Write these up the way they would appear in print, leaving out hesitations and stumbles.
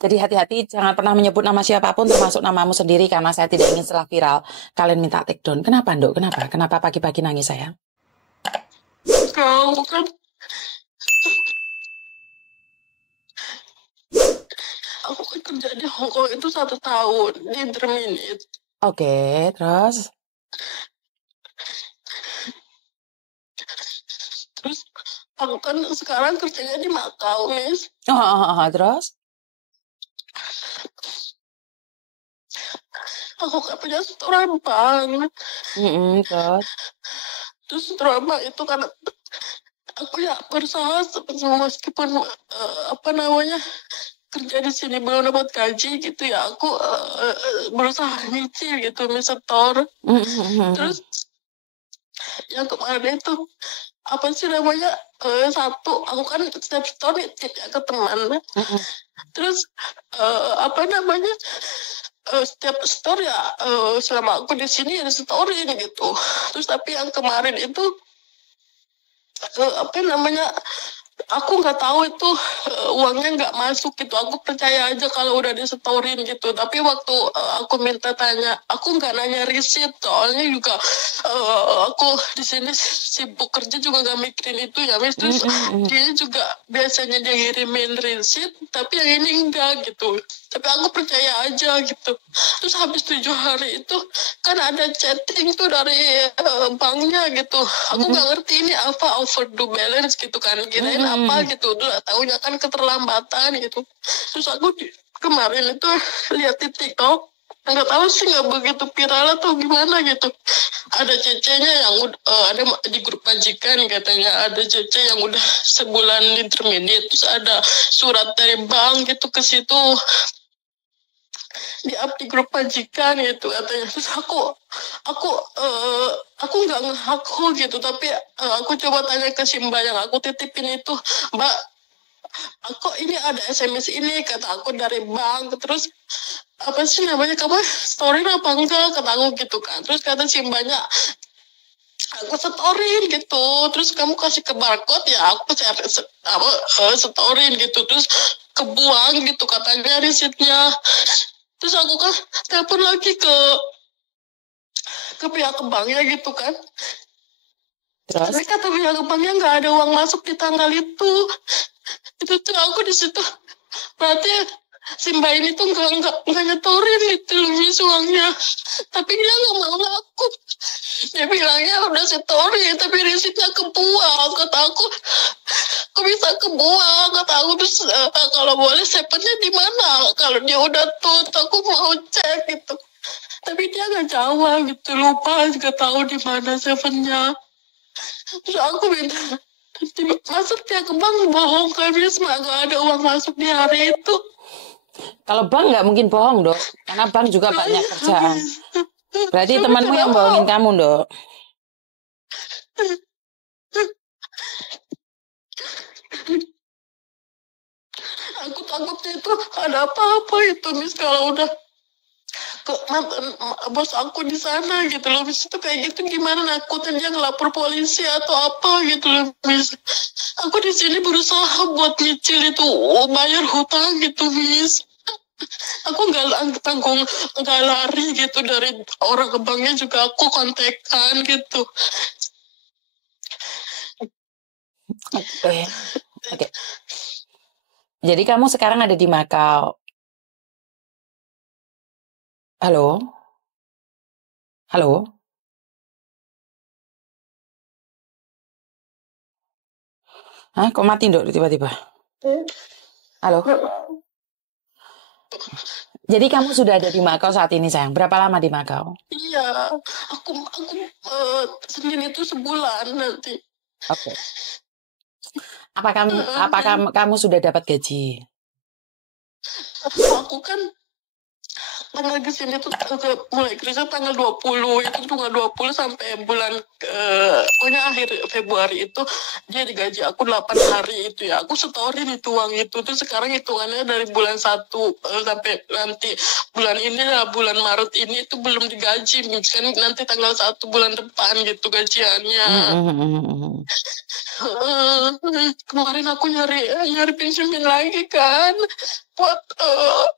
Jadi hati-hati, jangan pernah menyebut nama siapapun termasuk namamu sendiri karena saya tidak ingin setelah viral kalian minta take down. Kenapa, Nduk? Kenapa? Kenapa pagi-pagi nangis sayang? Kau kan aku kan kerja di Hong Kong itu 1 tahun di Interminute. Oke, terus? Terus aku kan sekarang kerjanya di Macau, Miss. Terus? Aku kan punya setoran bank. Terus? Terus setoran bank itu karena aku ya berusaha meskipun kerja di sini belum dapat gaji gitu ya, aku berusaha nyicil gitu, Miss, setor. Terus yang kemarin itu apa sih namanya, satu aku kan setiap store nitip ya ke teman. Terus setiap store ya, selama aku di sini ya disetorin gitu. Terus tapi yang kemarin itu aku nggak tahu itu uangnya nggak masuk gitu. Aku percaya aja kalau udah disetorin gitu. Tapi waktu aku minta tanya, aku nggak nanya receipt, soalnya juga aku di sini sibuk kerja juga nggak mikirin itu ya, Miss. Terus dia juga biasanya dia ngirimin receipt, tapi yang ini enggak gitu. Tapi aku percaya aja gitu. Terus habis 7 hari itu kan ada chatting tuh dari banknya gitu. Aku nggak ngerti ini apa overdue balance gitu kan. Kirain apa gitu. Udah taunya kan keterlambatan gitu. Terus aku kemarin itu lihat di TikTok, nggak tahu sih nggak begitu viral atau gimana gitu. Ada cece-nya yang ada di grup majikan katanya, ada cece yang udah sebulan intermediate, terus ada surat dari bank gitu ke situ, di up di grup majikan gitu katanya. Terus aku nggak ngaku gitu, tapi aku coba tanya ke si mbak yang aku titipin itu, Mbak, aku ini ada SMS ini kata aku dari bank. Terus apa sih namanya, kamu story apa enggak kata aku gitu kan. Terus kata si mbaknya, aku setorin gitu. Terus kamu kasih ke barcode ya, aku setorin gitu. Terus kebuang gitu katanya resitnya. Terus aku kan telepon lagi ke pihak banknya gitu kan. Terus? Tapi kata pihak banknya nggak ada uang masuk di tanggal itu. Itu tuh aku di situ. Berarti si mbak ini tuh nggak nyetorin gitu loh, Miss, uangnya. Tapi dia nggak mau ngaku. Dia bilangnya udah setorin, tapi resitnya kebuang. Kata aku, kok bisa kebuang? Kata aku, terus kalau boleh sepennya di mana? Kalau dia udah aku mau cek gitu. Tapi dia nggak jawab gitu, lupa juga tahu di mana sevennya. Terus aku minta, masuk dia ke bank bohong kan, Risma, nggak ada uang masuk di hari itu. Kalau bank nggak mungkin bohong, Dok. Karena bank juga banyak kerjaan. Berarti temanmu yang bohongin kamu, Dok. Aku takutnya itu ada apa-apa itu, Miss, kalau udah ke bos aku di sana gitu loh, Miss. Itu kayak gitu gimana, nakutin dia ngelapor polisi atau apa gitu loh, Miss. Aku di sini berusaha buat nyicil itu, bayar hutang gitu, Miss. Aku nggak lari gitu dari orang ke banknya, juga aku kontekan gitu. Oke. Jadi kamu sekarang ada di Macau. Halo? Halo? Hah, kok mati, Dok, tiba-tiba? Halo? Jadi kamu sudah ada di Macau saat ini, sayang. Berapa lama di Macau? Iya, aku Senin itu sebulan nanti. Oke. Apakah kamu sudah dapat gaji? Aku kan tanggal kesini tuh mulai kerja tanggal 20, itu tanggal 20 sampai bulan pokoknya akhir Februari itu dia digaji aku 8 hari itu ya. Aku setorin itu uang itu tuh, sekarang hitungannya dari bulan 1 sampai nanti bulan ini lah, bulan Maret ini itu belum digaji, kan nanti tanggal 1 bulan depan gitu gajiannya. Kemarin aku nyari pinjemin lagi kan, buat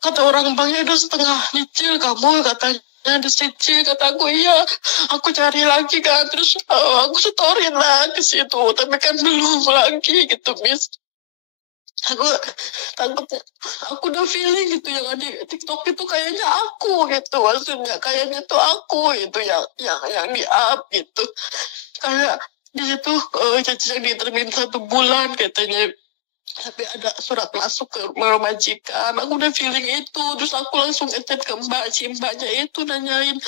kata orang banknya udah setengah nyicil kamu, katanya disicil, kata aku iya, aku cari lagi kan, terus aku setorin lah ke situ, tapi kan belum lagi gitu Miss. Aku takutnya, aku udah feeling gitu yang ada di TikTok itu kayaknya aku gitu, maksudnya kayaknya tuh aku itu yang di up gitu, kayak di situ caci yang ditermin 1 bulan katanya, tapi ada surat masuk ke rumah majikan. Aku udah feeling itu, terus aku langsung ngechat ke mbaknya itu nanyain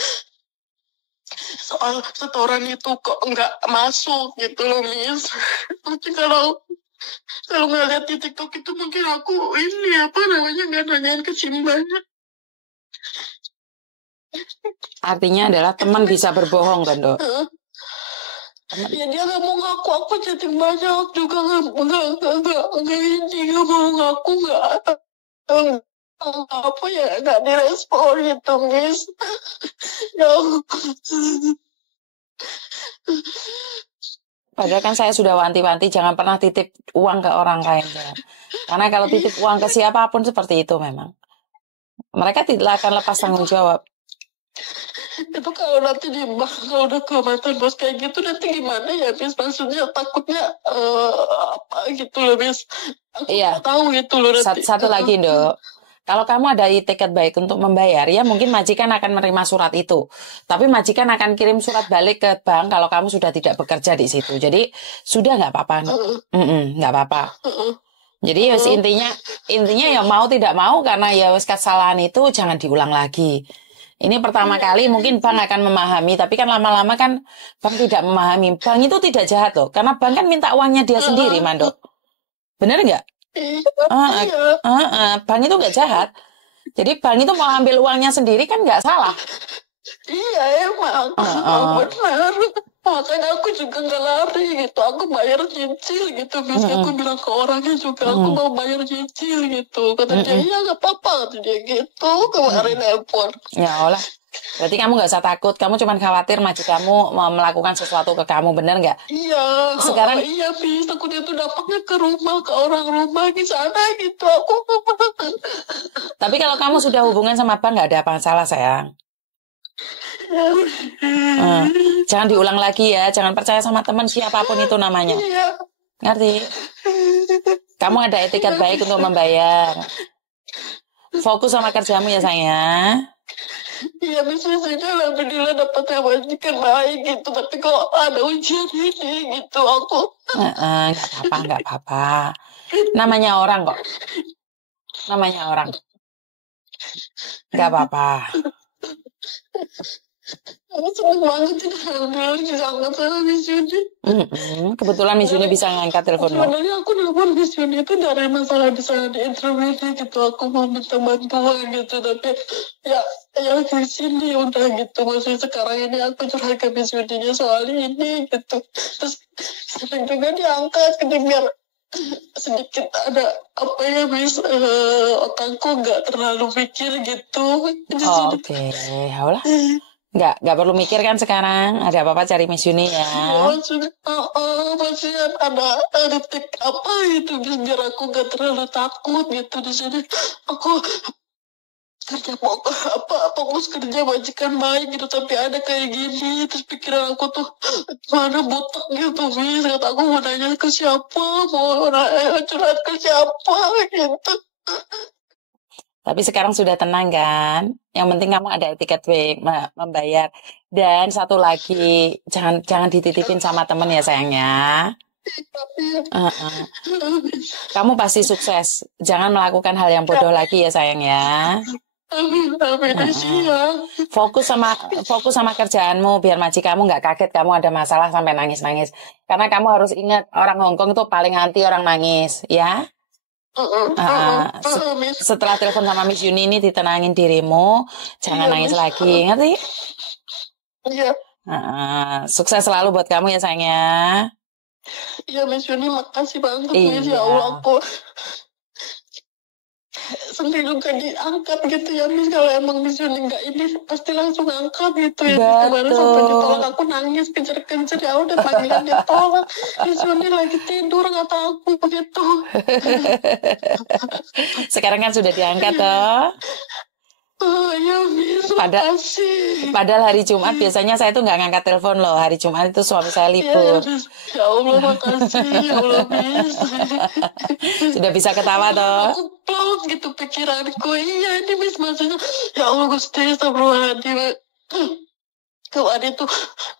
soal setoran itu kok nggak masuk gitu loh Miss. Nanti kalau nggak lihat di TikTok itu mungkin aku ini apa namanya nggak nanyain ke mbaknya. Artinya adalah teman bisa berbohong kan, Dok? Ya dia nggak mau ngaku, aku chatting banyak juga nggak ini, nggak mau ngaku, nggak apa ya, nggak direspon gitu Miss. Ya. Padahal kan saya sudah wanti-wanti jangan pernah titip uang ke orang kayaknya. Karena kalau titip uang ke siapapun seperti itu memang. Mereka tidak akan lepas tanggung jawab. Itu kalau nanti di kalau udah ke mantan bos kayak gitu nanti gimana ya Miss? Maksudnya takutnya apa gitu loh Miss. Aku Iya. tahu gitu loh nanti. Satu lagi Dok. Kalau kamu ada itikat baik untuk membayar, ya mungkin majikan akan menerima surat itu. Tapi majikan akan kirim surat balik ke bank kalau kamu sudah tidak bekerja di situ. Jadi sudah nggak apa-apa, nggak apa-apa. Jadi ya intinya ya mau tidak mau karena ya kesalahan itu jangan diulang lagi. Ini pertama kali mungkin bank akan memahami, tapi kan lama-lama kan bank tidak memahami. Bank itu tidak jahat loh, karena bank kan minta uangnya dia sendiri, Mandok. Bener nggak? Bank itu nggak jahat. Jadi bank itu mau ambil uangnya sendiri kan nggak salah. Iya emang, benar. Makanya aku juga nggak lari gitu. Aku bayar cicil gitu. Biasanya aku bilang ke orangnya juga aku mau bayar cicil gitu. Kata dia iya nggak apa-apa, kata dia gitu. Kemarin nelpon. Ya Allah. Berarti kamu nggak usah takut, kamu cuma khawatir kamu mau melakukan sesuatu ke kamu, bener nggak? Iya. Sekarang iya Bis, takutnya tuh dapatnya ke rumah, ke orang rumah di sana gitu. Aku. Tapi kalau kamu sudah hubungan sama bank nggak ada masalah sayang. Jangan diulang lagi ya, jangan percaya sama teman siapapun itu namanya. Iya. Ngerti? Kamu ada etikat baik untuk membayar. Fokus sama kerjamu ya sayang. Iya bisnisnya alhamdulillah dapatnya majikan baik gitu, tapi kok ada ujian ini gitu aku. Nggak apa-apa. Namanya orang kok. Nggak apa-apa. Aku seneng banget ini, alhamdulillah bisa angkat sama Miss Yuni. Kebetulan Miss Yuni bisa ngangkat telepon lo. Sebenarnya aku nelfon Miss Yuni itu dari masalah bisa di interview gitu, aku mau minta bantuan gitu, tapi ya di sini udah gitu, maksudnya sekarang ini aku curhat ke Miss Yuni soal ini gitu, terus sering juga diangkat gitu biar sedikit ada apa ya Miss, otakku nggak terlalu mikir gitu. Oke, Allah. Nggak perlu mikir kan sekarang. Ada apa-apa cari Miss Yuni ya. Maksudnya ada detik apa gitu biar aku nggak terlalu takut gitu di sini. Aku kerja fokus kerja majikan baik gitu, tapi ada kayak gini, terus pikiran aku tuh mana botak gitu Miss. Kata aku mau nanya ke siapa, mau nanya curhat ke siapa gitu. Tapi sekarang sudah tenang kan? Yang penting kamu ada etiket membayar. Dan satu lagi, jangan dititipin sama temen ya sayangnya. Kamu pasti sukses. Jangan melakukan hal yang bodoh lagi ya sayang ya. Amin. Fokus sama kerjaanmu biar kamu nggak kaget kamu ada masalah sampai nangis-nangis. Karena kamu harus ingat orang Hongkong itu paling anti orang nangis, ya. Setelah telepon sama Miss Yuni ini ditenangin dirimu, jangan nangis lagi, ngerti? Iya. Sukses selalu buat kamu ya sayangnya. Iya Miss Yuni, makasih banget Miss, ya Allah sendiri juga diangkat gitu ya Miss. Kalau emang Miss Yuni nggak ini pasti langsung angkat gitu ya Miss. Kemarin sampai ditolak, Betul. aku nangis kejar-kejar, ya udah panggilan ditolak, Miss Yuni lagi tidur kata aku begitu. Sekarang kan sudah diangkat toh. Oh ya Miss, Pada makasih. Padahal hari Jumat biasanya saya tuh nggak ngangkat telepon loh. Hari Jumat itu suami saya Iya ya libur. Miss, ya Allah makasih, ya Allah Miss. Sudah bisa ketawa toh. Aku plong gitu pikiranku, iya ini Miss maksudnya, ya Allah Gusti, astagfirullahaladzim. Kemarin tuh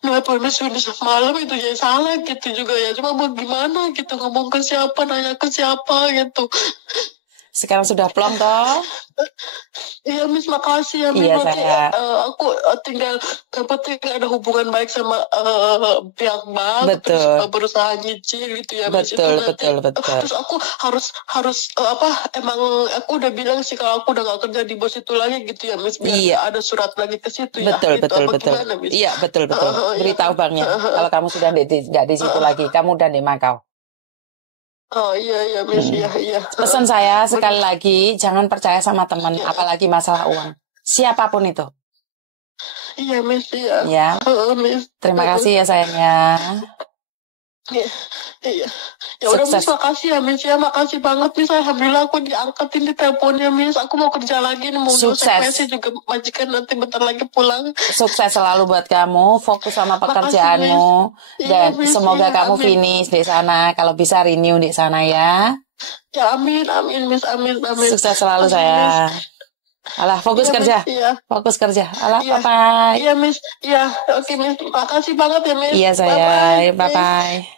nelfon Miss Yuni semalam itu ya salah gitu juga ya, cuma mau gimana gitu, ngomong ke siapa, nanya ke siapa gitu. Sekarang sudah plong toh. Iya Miss, makasih ya Miss. Iya Berarti saya. aku tinggal ada hubungan baik sama pihak bank, terus Betul. berusaha nyicil gitu ya Miss. Itu Betul, nanti betul. terus aku harus emang aku udah bilang sih kalau aku udah gak kerja di bos itu lagi gitu ya Miss, biar Iya. gak ada surat lagi ke situ ya Betul, gitu. Apa betul. gimana Miss? Iya, betul. Iya Beritahu kan? banknya kalau kamu sudah nggak di situ lagi. Kamu udah di Makau. Oh iya Miss, iya. Pesan saya sekali lagi, jangan percaya sama teman, Iya. apalagi masalah uang. Siapapun itu. Iya Miss, iya. Ya. Miss. Terima kasih ya sayangnya. Iya. Ya udah Miss, Sukses. makasih ya Miss ya, makasih banget Miss. Alhamdulillah aku diangkatin di teleponnya Miss. Aku mau kerja lagi nih, mau Sukses. konsekuensi juga, majikan nanti bentar lagi pulang. Sukses selalu buat kamu, fokus sama pekerjaanmu, Makasih, dan Miss. Iya, semoga Miss, kamu amin. finish di sana. Kalau bisa renew di sana ya. Ya amin Miss, amin. Sukses selalu Makasih, Miss. saya. Alah, fokus Iya, kerja. Miss, iya. Fokus kerja. Alah, Iya. bye-bye. Iya Miss, iya. Oke Miss, makasih banget ya Miss. Iya Bye-bye, saya, Miss. bye-bye.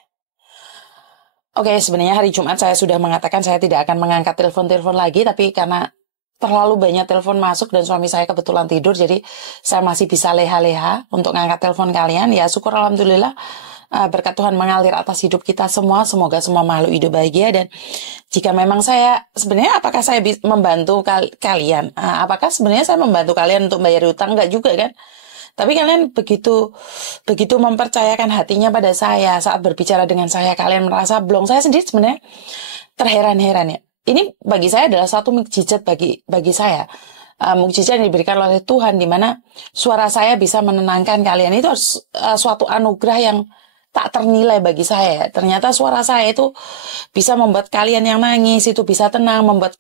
Oke, sebenarnya hari Jumat saya sudah mengatakan saya tidak akan mengangkat telepon-telepon lagi, tapi karena terlalu banyak telepon masuk dan suami saya kebetulan tidur, jadi saya masih bisa leha-leha untuk ngangkat telepon kalian. Ya syukur alhamdulillah, berkat Tuhan mengalir atas hidup kita semua. Semoga semua makhluk hidup bahagia. Dan jika memang saya, sebenarnya apakah saya bisa membantu kalian? Apakah sebenarnya saya membantu kalian untuk bayar utang? Enggak juga kan? Tapi kalian begitu mempercayakan hatinya pada saya saat berbicara dengan saya, kalian merasa blong. Saya sendiri sebenarnya terheran-heran ya. Ini bagi saya adalah satu mukjizat bagi saya. Mukjizat yang diberikan oleh Tuhan, di mana suara saya bisa menenangkan kalian. Itu suatu anugerah yang tak ternilai bagi saya. Ternyata suara saya itu bisa membuat kalian yang nangis itu bisa tenang, membuat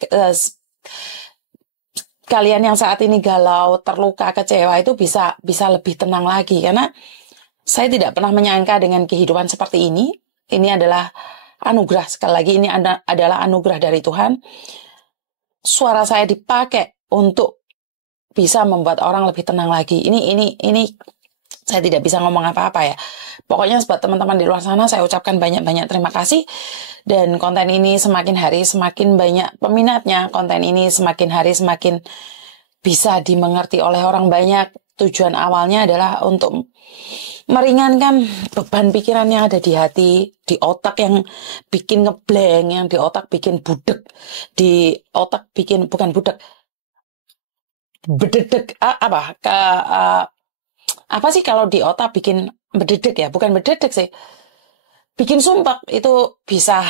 kalian yang saat ini galau, terluka, kecewa itu bisa lebih tenang lagi. Karena saya tidak pernah menyangka dengan kehidupan seperti ini. Ini adalah anugerah. Sekali lagi, ini adalah anugerah dari Tuhan. Suara saya dipakai untuk bisa membuat orang lebih tenang lagi. Ini saya tidak bisa ngomong apa-apa ya. Pokoknya buat teman-teman di luar sana, saya ucapkan banyak-banyak terima kasih. Dan konten ini semakin hari semakin banyak peminatnya. Konten ini semakin hari semakin bisa dimengerti oleh orang banyak. Tujuan awalnya adalah untuk meringankan beban pikiran yang ada di hati, di otak yang bikin ngeblank, yang di otak bikin budek, di otak bikin, bukan budek, bededek, apa sih kalau di otak bikin bededek ya? Bukan bededek sih. Bikin sumpek itu bisa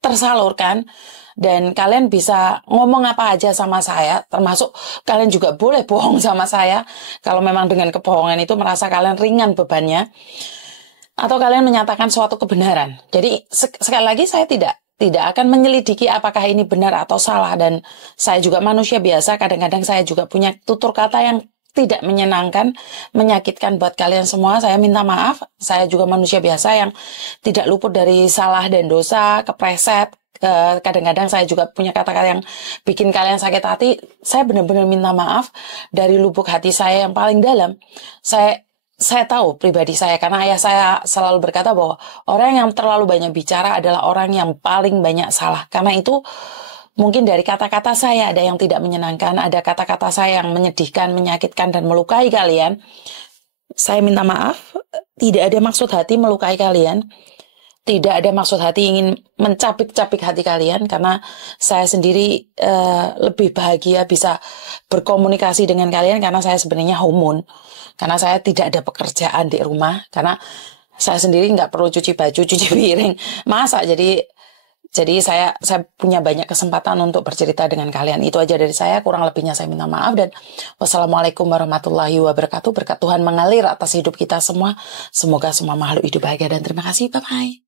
tersalurkan dan kalian bisa ngomong apa aja sama saya, termasuk kalian juga boleh bohong sama saya kalau memang dengan kebohongan itu merasa kalian ringan bebannya, atau kalian menyatakan suatu kebenaran. Jadi sekali lagi saya tidak akan menyelidiki apakah ini benar atau salah, dan saya juga manusia biasa, kadang-kadang saya juga punya tutur kata yang tidak menyenangkan, menyakitkan buat kalian semua. Saya minta maaf, saya juga manusia biasa yang tidak luput dari salah dan dosa, kepreset. Kadang-kadang saya juga punya kata-kata yang bikin kalian sakit hati. Saya benar-benar minta maaf dari lubuk hati saya yang paling dalam. Saya tahu pribadi saya, karena ayah saya selalu berkata bahwa orang yang terlalu banyak bicara adalah orang yang paling banyak salah. Karena itu mungkin dari kata-kata saya ada yang tidak menyenangkan, ada kata-kata saya yang menyedihkan, menyakitkan, dan melukai kalian. Saya minta maaf, tidak ada maksud hati melukai kalian. Tidak ada maksud hati ingin mencapik-capik hati kalian, karena saya sendiri lebih bahagia bisa berkomunikasi dengan kalian karena saya sebenarnya homun. Karena saya tidak ada pekerjaan di rumah, karena saya sendiri nggak perlu cuci baju, cuci piring, masak. Jadi Jadi saya punya banyak kesempatan untuk bercerita dengan kalian. Itu aja dari saya, kurang lebihnya saya minta maaf, dan wassalamualaikum warahmatullahi wabarakatuh. Berkat Tuhan mengalir atas hidup kita semua. Semoga semua makhluk hidup bahagia dan terima kasih. Bye-bye.